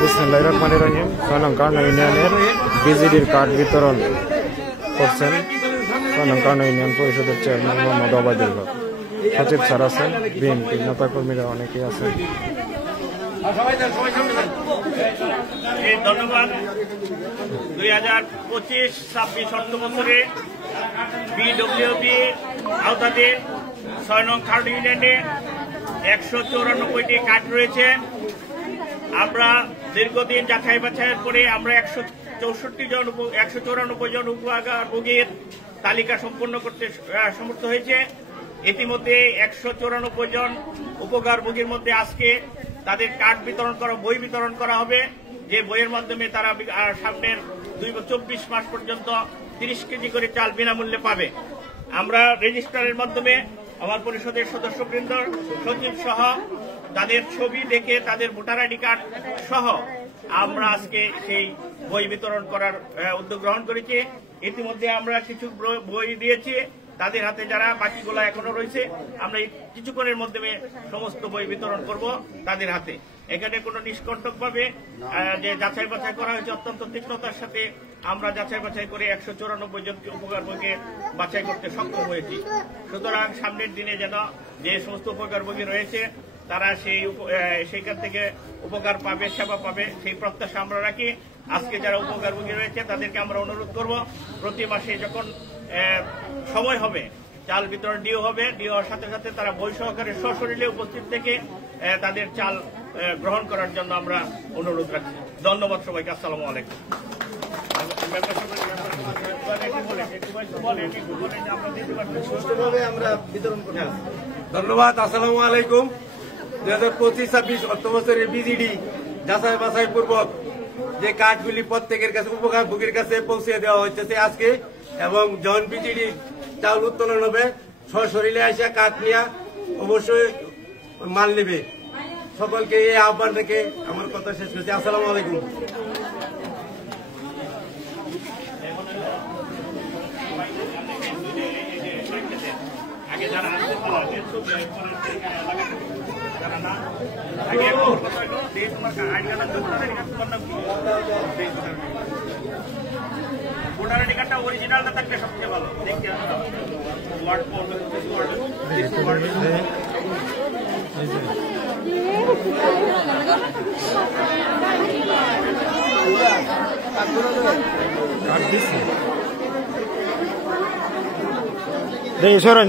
বিসমিল্লাহিররহমানিররহিম। ৬ নং কারণ ইউনিয়নের বিজিডির কার্ড বিতরণ করছেন ৬ নং কারণ ইউনিয়ন পরিষদের চেয়ারম্যান মোহাম্মদ ওবায়দুল হক। সচিব স্যার আছেন, বিএনপির নেতাকর্মীরা অনেকেই আছেন। ধন্যবাদ। 2025-26 অর্থ বছরে বিডব্লিউবি আওতাধীন ৬ নং কারণ ইউনিয়নে 194টি কার্ড রয়েছে। আমরা দীর্ঘদিন যাচাই বাছাইয়ের পরে আমরা 194 জন উপভোগীর তালিকা সম্পন্ন করতে সমর্থ হয়েছে। ইতিমধ্যে 194 জন উপকারভোগীর মধ্যে আজকে তাদের কার্ড বিতরণ করা, বই বিতরণ করা হবে, যে বইয়ের মাধ্যমে তারা সামনের 24 মাস পর্যন্ত 30 কেজি করে চাল বিনামূল্যে পাবে। আমরা রেজিস্ট্রারের মাধ্যমে আমার পরিষদের সদস্যবৃন্দ, সচিব সহ তাদের ছবি দেখে তাদের ভোটার আইডি কার্ড সহ আমরা আজকে সেই বই বিতরণ করার উদ্যোগ গ্রহণ করেছি। ইতিমধ্যে আমরা কিছু বই দিয়েছি তাদের হাতে, যারা বাকিগুলো এখনো রয়েছে আমরা কিছুক্ষণের মাধ্যমে সমস্ত বই বিতরণ করব তাদের হাতে। এখানে কোনো নিষ্কণ্টকভাবে যে যাচাই বাছাই করা হয়েছে অত্যন্ত তীক্ষ্ণতার সাথে আমরা যাচাই বাছাই করে 194 জনকে উপকারভোগী বাছাই করতে সক্ষম হয়েছি। সুতরাং সামনের দিনে যেন যে সমস্ত উপকারভোগী রয়েছে তারা সেইখান থেকে উপকার পাবে, সেবা পাবে, সেই প্রত্যাশা আমরা রাখি। আজকে যারা উপকারভোগী রয়েছে তাদেরকে আমরা অনুরোধ করব, প্রতি মাসে যখন সময় হবে চাল বিতরণ ডিও হবে, ডিও হওয়ার সাথে সাথে তারা বই সহকারে সশরীরে উপস্থিত থেকে তাদের চাল গ্রহণ করার জন্য আমরা অনুরোধ রাখছি। ধন্যবাদ সবাইকে। আসসালামু আলাইকুম। ধন্যবাদ। আসসালামু আলাইকুম। 2025-26 অর্থ বছরের বিজিডি যাচাই বাছাই পূর্বক যে কার্ডগুলি প্রত্যেকের কাছে উপকারভোগীর কাছে পৌঁছে দেওয়া হচ্ছে আজকে, এবং যখন বিজিডি চাউল উত্তোলন হবে সশরীরে এসে কার্ড নিয়ে অবশ্যই মাল নেবে। সকলকে এই আহ্বান রেখে আমার কথা শেষ করছি। আসসালামু আলাইকুম। ভোটার আইডি কার্ডটা অরিজিনালটা থাকলে সবচেয়ে ভালো। দেখতে সরেন